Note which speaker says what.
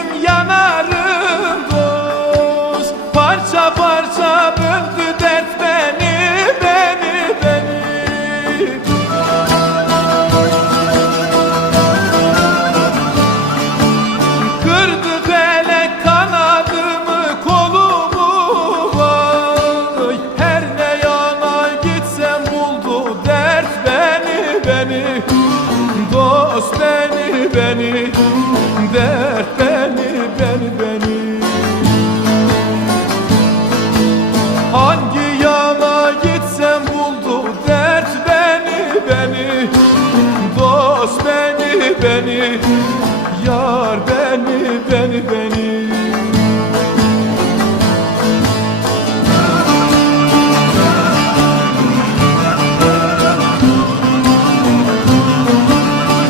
Speaker 1: düştüm yanarım dost Parça parça böldü dert beni beni beni. Kırdı felek kanadımı kolumu vay Her ne yana gitsem buldu dert beni beni. Dost beni beni. Dert beni